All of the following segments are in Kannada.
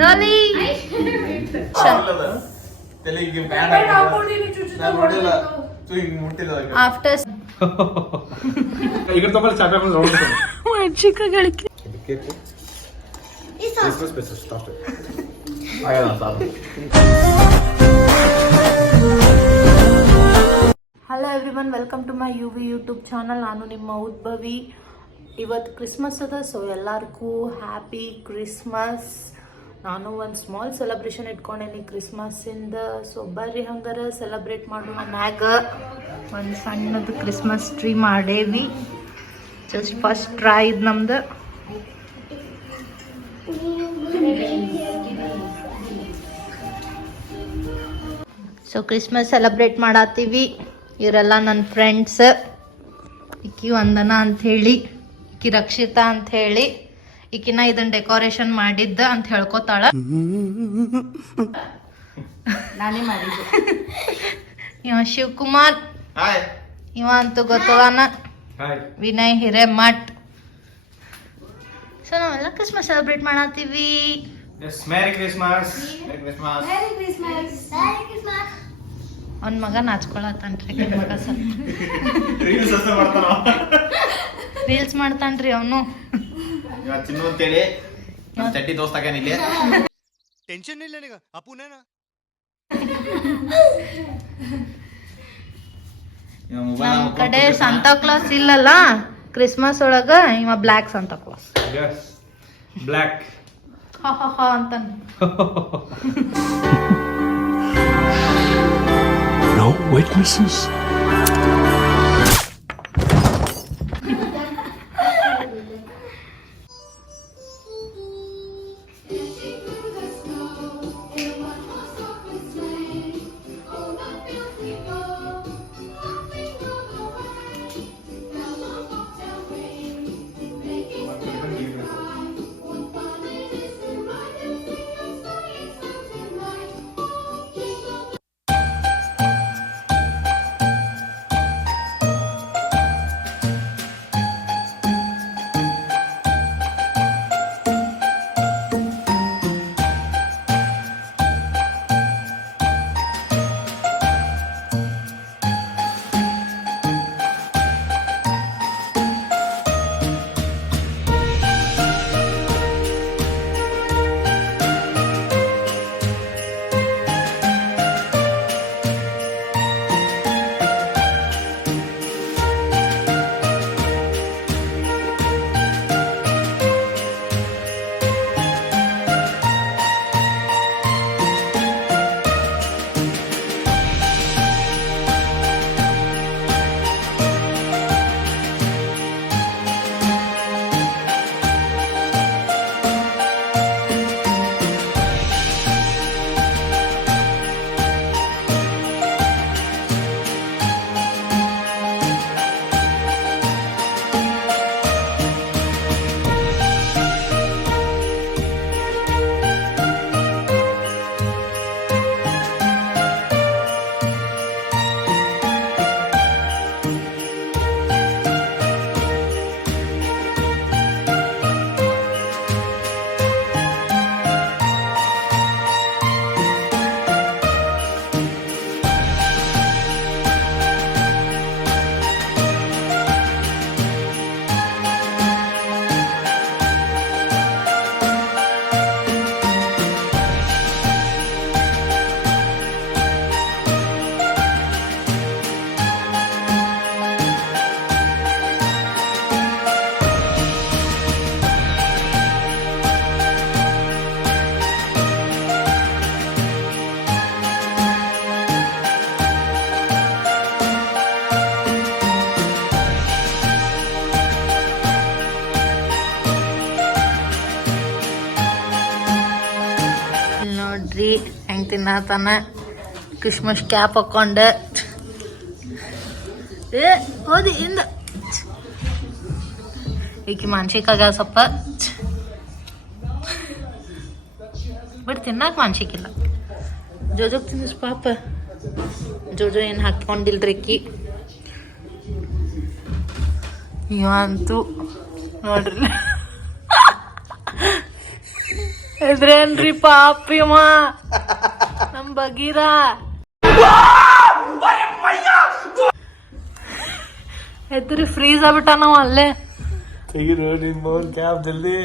ಡಾಲಿ ಆಫ್ಟರ್ ಚಿಕ್ಕಗಳಿಗೆ hello everyone, welcome to my YouTube channel. ನಾನು ನಿಮ್ಮ ಉದ್ಭವಿ. ಇವತ್ತು ಕ್ರಿಸ್ಮಸ್ ಅದ, ಸೊ ಎಲ್ಲರಿಗೂ ಹ್ಯಾಪಿ ಕ್ರಿಸ್ಮಸ್. ನಾನು ಒಂದು ಸ್ಮಾಲ್ ಸೆಲೆಬ್ರೇಷನ್ ಇಟ್ಕೊಂಡೇನಿ ಕ್ರಿಸ್ಮಸ್ಸಿಂದ. ಸೊ ಬರ್ರಿ ಹಂಗಾರ ಸೆಲೆಬ್ರೇಟ್ ಮಾಡೋಣ. ಮ್ಯಾಗ ಒಂದು ಸಣ್ಣದು ಕ್ರಿಸ್ಮಸ್ ಟ್ರೀ ಮಾಡೇವಿ. ಜಸ್ಟ್ ಫಸ್ಟ್ ಟ್ರೈ ಇದು ನಮ್ದು. ಸೊ ಕ್ರಿಸ್ಮಸ್ ಸೆಲೆಬ್ರೇಟ್ ಮಾಡತ್ತೀವಿ. ಇವರೆಲ್ಲ ನನ್ನ ಫ್ರೆಂಡ್ಸ್. ಇಕ್ಕಿ ವಂದನಾ ಅಂಥೇಳಿ, ಇಕ್ಕಿ ರಕ್ಷಿತಾ ಅಂಥೇಳಿ. ಈಕಿನ ಇದನ್ನ ಡೆಕೋರೇಷನ್ ಮಾಡಿದ್ದ ಅಂತ ಹೇಳ್ಕೊತಾಳ. ನಾನೇ ಮಾಡಿದ್ದೆ. ಇವ ಶಿವಕುಮಾರ್, ಇವ ಅಂತೂ ಗೊತ್ತದಾನ ವಿನಯ್ ಹಿರೇಮಠ್. ಸೊ ನಾವೆಲ್ಲ ಕ್ರಿಸ್ಮಸ್ ಸೆಲೆಬ್ರೇಟ್ ಮಾಡತ್ತೀವಿ. ಅವನ ಮಗ ನಾಚ್ಕೊಳತಾನ್ರಿ. ಮಗ ರೀಲ್ಸ್ ಮಾಡ್ತಾನ್ರಿ ಅವನು. ಟೆನ್ಷನ್ ಇಲ್ಲ ನಿಗ ಅಪ್ಪುನೇನ. ನಮ್ ಕಡೆ ಸಂತಾ ಕ್ಲಾಸ್ ಇಲ್ಲಲ್ಲ ಕ್ರಿಸ್ಮಸ್ ಒಳಗ. ಇವ ಬ್ಲ್ಯಾಕ್ ಸಂತಾ ಕ್ಲಾಸ್. ಬ್ಲ್ಯಾಕ್ ಅಂತಾನ. No witnesses. ನೋಡ್ರಿ ಹೆಂಗ್ ತಿನ್ನತಾನ. ಕ್ರಿಸ್ಮಸ್ ಕ್ಯಾಪ್ ಹಾಕೊಂಡ ಹೋದಿ ಇಂದ. ಈಕಿ ಮಾನಸಿಕ ಆಗ್ಯಾವ ಸ್ವಲ್ಪ. ಬಟ್ ತಿನ್ನಾಕ ಮಾನಸಿಕಿಲ್ಲ. ಜೋಜೋಗ್ ತಿನ್ನಿಸ್ ಪಾಪ. ಜೋಜೋ ಏನು ಹಾಕ್ಕೊಂಡಿಲ್ರಿ ಅಕ್ಕಿ. ಇವಂತೂ ನೋಡ್ರಿ ಇದ್ರೇನ್ರಿ ಪಾಪಿವ ನಮ್ ಬಗೀರ ಎದ್ರಿ ಫ್ರೀಸ್ ಆಗ್ಬಿಟ್ಟ ನಾವ್ ಅಲ್ಲೇ ಕ್ಯಾಬ್ ಜಲ್ದಿ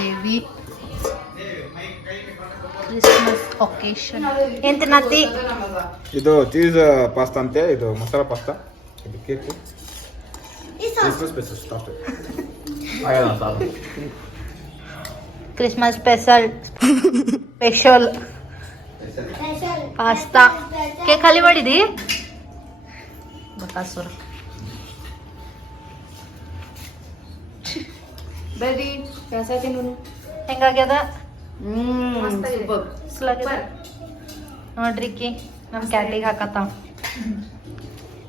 ದೇವಿ ಕ್ರಿಸ್ಮಸ್ ಒಕೇಶನ್ ಏನ್ ತಿನ್ನತ್ತಿ ಇದು ಚೀಸ್ ಪಾಸ್ತಾ ಅಂತೆ, ಇದು ಮಸಾಲಾ ಪಾಸ್ತಾ, ಇದು cake Christmas special pasta cake ಖಾಲಿ ಮಾಡಿದಿ ಬಕಾಸುರ ಬೇಡಿ ಕೆಲಸ ಹೆಂಗಾಗ್ಯದ ಸೂಪರ್ ನೋಡ್ರಿಕಿ ನಮ್ ಕ್ಯಾಟಿಗೆ ಹಾಕತ್ತ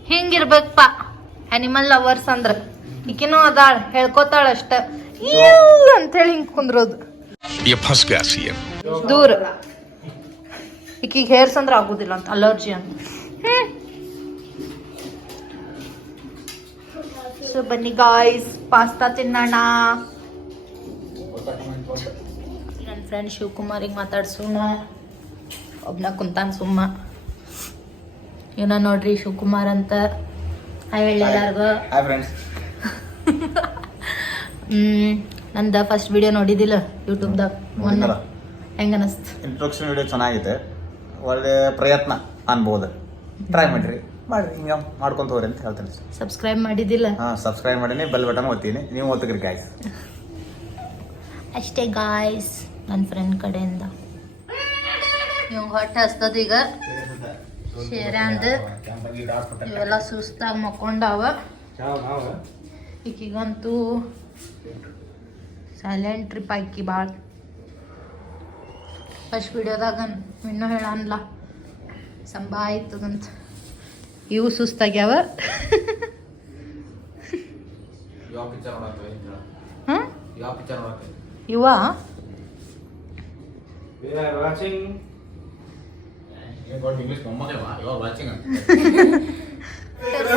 ಹಿಂಗಿರ್ಬೇಕಪ್ಪ ಅನಿಮಲ್ ಲವರ್ಸ್ ಅಂದ್ರ ಈಕಿನೂ ಅದಾಳ ಹೇಳ್ಕೊತಾಳ ಅಷ್ಟ ಅಂತೇಳಿ ಹಿಂಗ್ ಕುಂದ್ರೋದು ದೂರ ಈಕಿಗೆ ಹೇರ್ಸ್ ಅಂದ್ರ ಆಗುದಿಲ್ಲ ಅಂತ ಅಲರ್ಜಿ ಅಂತ ಸೊ ಬನ್ನಿ ಗಾಯ್ಸ್ ಪಾಸ್ತಾ ತಿನ್ನೋಣ. ನನ್ನ ಫ್ರೆಂಡ್ ಶಿವಕುಮಾರಿಗೆ ಮಾತಾಡ್ಸೋಣ, ಒಬ್ನ ಕುಂತಾನ ಸುಮ್ಮ. ಇವನ ನೋಡ್ರಿ ಶಿವಕುಮಾರ್ ಅಂತ. ಹಾಯ್ ಹೇಳಿ ಎಲ್ಲಾರ್ಗು. Hi friends. ನಂದ ಫಸ್ಟ್ ವಿಡಿಯೋ ನೋಡಿದಿಲ್ಲ ಯೂಟ್ಯೂಬ್ದಾಗ, ಮೊನ್ನೆ ಹೆಂಗ ಅನಸ್ತು? ಇಂಟ್ರೊಡಕ್ಷನ್ ವಿಡಿಯೋ ಚೆನ್ನಾಗೈತೆ, ಒಳ್ಳೆ ಪ್ರಯತ್ನ ಅನ್ಬೋದು. ಟ್ರೈ ಮಾಡ್ರಿ ಹಿಂಗ ಮಾಡ್ಕೊಂತ ಹೋಗ್ರಿ ಅಂತ ಹೇಳ್ತೇನೆ. ಸಬ್ಸ್ಕ್ರೈಬ್ ಮಾಡಿದಿಲ್ಲ? ಸಬ್ಸ್ಕ್ರೈಬ್ ಮಾಡೀನಿ, ಬೆಲ್ ಬಟನ್ ಒತ್ತೀನಿ, ನೀವು ಒತ್ತಗ್ರಿ ಗಾಯ್ಸ್. ಅಷ್ಟೇ ಗಾಯ್ಸ್ ನನ್ನ ಫ್ರೆಂಡ್ ಕಡೆಯಿಂದ. ಇವ್ ಹೊಟ್ಟೆ ಹಸ್ತದ ಈಗ ಶೇರೆ ಅಂದ ಇವೆಲ್ಲ ಸುಸ್ತಾಗಿ ಮಕ್ಕೊಂಡಾವ. ಈಗಂತೂ ಸೈಲೆಂಟ್ ಟ್ರಿಪ್ ಆಕಿ ಭಾಳ. ಫಸ್ಟ್ ವಿಡಿಯೋದಾಗ ಇನ್ನೂ ಹೇಳಲ್ಲ ಸಂಭ ಆಯ್ತದಂತ. ಇವು ಸುಸ್ತಾಗ್ಯಾವ. ಇವ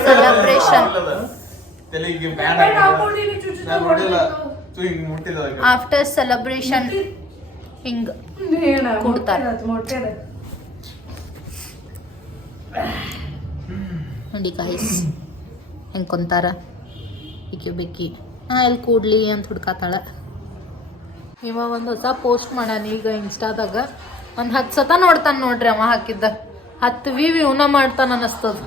ಸೆಲೆಬ್ರೇಷನ್ ಆಫ್ಟರ್ ಸೆಲೆಬ್ರೇಷನ್ ಹಿಂಗ ಕೊಡ್ತಾರೆ ನೋಡಿ ಗಾಯ್ಸ್ ಹೆಂಗೆ ಕೊಂತಾರ. ಈಕೆ ಬೇಕಿ ಎಲ್ಲಿ ಕೂಡ್ಲಿ ಅಂತ ಹುಡ್ಕಾತಾಳ. ಇವ ಒಂದು ಹೊಸ ಪೋಸ್ಟ್ ಮಾಡ್ಯಾನ ಈಗ ಇನ್ಸ್ಟಾದಾಗ. ಒಂದು 10 ಸತ ನೋಡ್ತಾನೆ ನೋಡ್ರಿ ಅವ ಹಾಕಿದ್ದ. 10 ವ್ಯೂ ಇವನ ಮಾಡ್ತಾನ ಅನ್ನಿಸ್ತದ.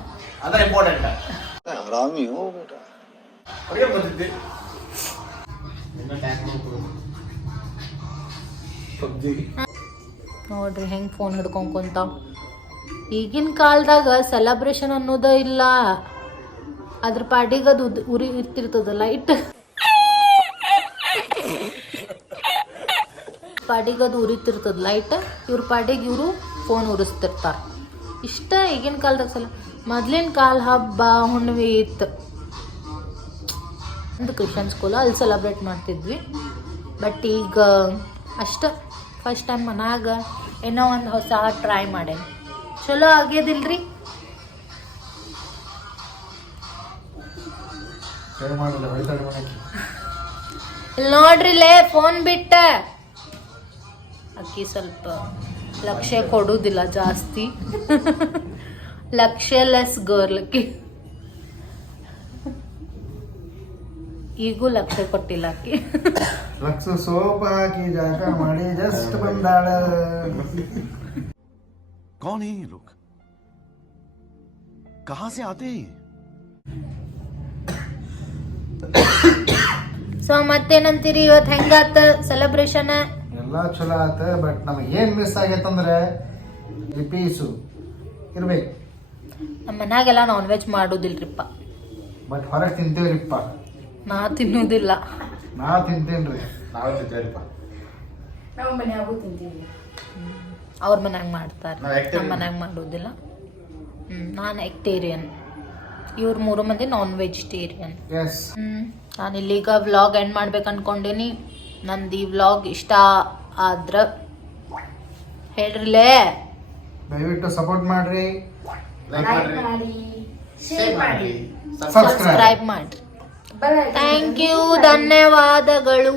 ನೋಡ್ರಿ ಹೆಂಗ್ ಫೋನ್ ಹಿಡ್ಕೊಂಡ್ ಕುಂತಾವ್. ಈಗಿನ ಕಾಲದಾಗ ಸೆಲೆಬ್ರೇಷನ್ ಅನ್ನೋದ ಇಲ್ಲ, ಅದ್ರ ಪಾಟಿಗೆ ಅದು ಉರಿ ಇರ್ತಿರ್ತದ ಲೈಟ್, ಪಾಟಿಗೆ ಅದು ಉರಿತಿರ್ತದ ಲೈಟ್, ಇವ್ರ ಪಾಟಿಗೆ ಇವರು ಫೋನ್ ಉರಿಸ್ತಿರ್ತಾರ. ಇಷ್ಟ ಈಗಿನ ಕಾಲದಾಗ ಮೊದ್ಲಿನ ಕಾಲ ಹಬ್ಬ ಹುಣ್ಣಿಮೆ ಇತ್ತು. ಒಂದು ಕ್ರಿಶ್ಚಿಯನ್ ಸ್ಕೂಲ್ ಅಲ್ಲಿ ಸೆಲೆಬ್ರೇಟ್ ಮಾಡ್ತಿದ್ವಿ. ಬಟ್ ಈಗ ಅಷ್ಟ ಫಸ್ಟ್ ಟೈಮ್ ಮನ್ಯಾಗ ಏನೋ ಒಂದು ಹೊಸ ಟ್ರೈ ಮಾಡೇನಿ. ಚಲೋ ಆಗ್ಯದಿಲ್ರಿ? ಇಲ್ಲಿ ನೋಡ್ರಿಲೇ ಫೋನ್ ಬಿಟ್ಟ. ಅಕ್ಕಿ ಸ್ವಲ್ಪ ಲಕ್ಷ್ಯ ಕೊಡುದಿಲ್ಲ ಜಾಸ್ತಿ. ಲಕ್ಷ್ಯಲೆಸ್ ಗರ್ಲ್ ಅಕ್ಕಿ. ಈಗೂ ಲಕ್ಷ್ಯ ಕೊಟ್ಟಿಲ್ಲ ಆಕಿ. ಲಕ್ಷ ಸೋಪ್ ಹಾಕಿ ಜಾಗ ಮಾಡಿ ಜಸ್ಟ್ ಬಂದಾಳ. कौन है ये लोग? कहां से आते हैं? ಸೊ ಮತ್ತೇನಂತೀರಿ? ಇವತ್ತು ಹೆಂಗಾತ ಸೆಲೆಬ್ರೇಷನ್? ಎಲ್ಲ ಚಲೋ ಆತ. ಬಟ್ ನಮಗೆ ಏನ್ ಮಿಸ್ ಆಗೈತಂದ್ರೆ ಈ ಪೀಸು ಇರ್ಬೇಕು. ನಮ್ಮ ಮನ್ಯಾಗೆಲ್ಲ ನಾನ್ ವೆಜ್ ಮಾಡೋದಿಲ್ರಿಪ್ಪ. ಬಟ್ ಹೊರಗೆ ತಿಂತೀವ್ರಿಪ್ಪ. ನಾ ತಿನ್ನೋದಿಲ್ಲ. ನಾ ತಿಂತೇನ್ರಿ. ನಾವೇ ತಿಂತೇವ್ರಿಪ್ಪ. ನಾವು ಮನ್ಯಾಗೂ ತಿಂತೀವಿ. ಅವ್ರ ಮನ್ಯಾಗ ಮಾಡ್ತಾರೆ, ನಾವ್ vegetarian. ನಮ್ಮ ಮನ್ಯಾಗ ಮಾಡೋದಿಲ್ಲ. ನಾನು ಎಕ್ಟೇರಿಯನ್, ಇವ್ರು 3 ಮಂದಿ ನಾನ್ ವೆಜಿಟೇರಿಯನ್. ಎಸ್. ನಾನು ಇಲ್ಲಿಗ ವ್ಲಾಗ್ ಎಂಡ್ ಮಾಡ್ಬೇಕು ಅನ್ಕೊಂಡೀನಿ. ನಂದು ಈ ವ್ಲಾಗ್ ಇಷ್ಟ ಆದ್ರ ಹೇಳ್ರಿಲೇ, ದಯವಿಟ್ಟು ಸಪೋರ್ಟ್ ಮಾಡ್ರಿ, ಲೈಕ್ ಮಾಡ್ರಿ, ಶೇರ್ ಮಾಡಿ, ಸಬ್ಸ್ಕ್ರೈಬ್ ಸಬ್ಸ್ಕ್ರೈಬ್ ಮಾಡ್ರಿ. ಥ್ಯಾಂಕ್ ಯು, ಧನ್ಯವಾದಗಳು.